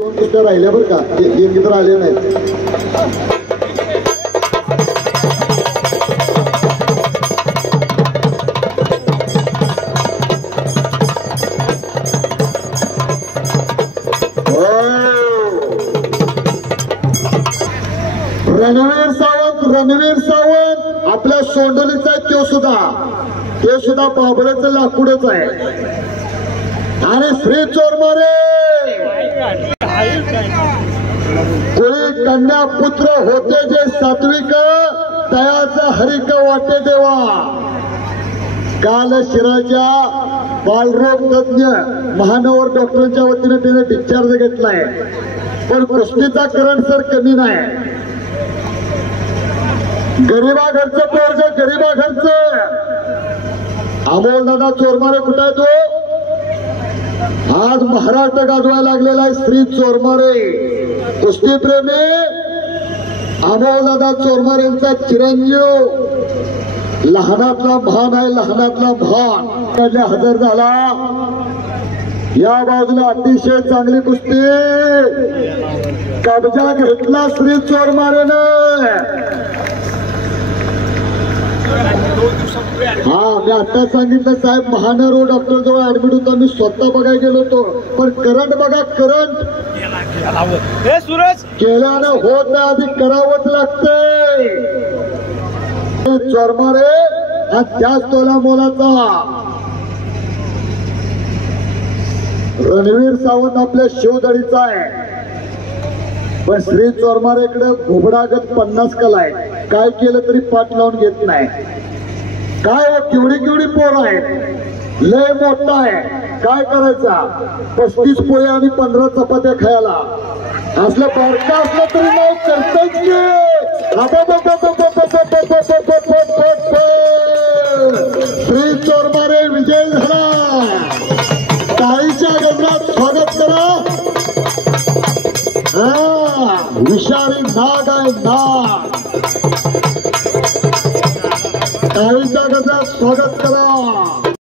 दोन कुस्त्या राहिल्या बरं का, एक इतर आले नाहीत. रणवीर सावंत आपल्या सोंडोलीचा आहे, ते सुद्धा बाबळेचं लाकूडच आहे. आणि श्री चोरमारे कोळी कन्या पुत्र होते जे सात्विक, तयाचा हरिक वाटे देवा. काल शिराच्या बालरोग तज्ञ महानगर डॉक्टरांच्या वतीने त्याने डिस्चार्ज घेतलाय, पण कुस्तीचा करंट सर कमी नाही. गरीबा घरचं पोरग, गरीबा घरचं. अमोल दादा चोरमारे कुठं आहे तो? आज महाराष्ट्र गाजवायला लागलेला आहे श्री चोरमारे. कुस्ती प्रेमी अमोल दादा चोरमारे यांचा चिरंजीव, लहानातला भान आहे, लहानातला भान हजर झाला. या बाजूला अतिशय चांगली कुस्ती कब्जा घेतला श्री चोरमारेनं. हा, मी आता सांगितलं साहेब, महानगर डॉक्टर जवळ ऍडमिट होतो, मी स्वतः बघायला गेलो होतो. पण करंट बघा, करंट केल्यानं होत नाही, आधी करावंच लागतंय. चोरमारे हा त्याच तोला मोलाचा. रणवीर सावंत आपल्या शिवदळीचा आहे, पण श्री चोरमारेकडे घुबडागत 50 कला आहे. काय केलं तरी पाठ लावून घेत नाही. काय केवढी पोर आहेत, लय मोठा आहे. काय करायचा, 35 पोळी आणि 15 चपात्या खायला. असलं बारका असलं तरी नाही करताच की. श्री चोरमारे विजय झाला. टाळीच्या गजरात स्वागत करा. विषारी नाग आहे, नाग. टाळीच्या गजरात स्वागत करा.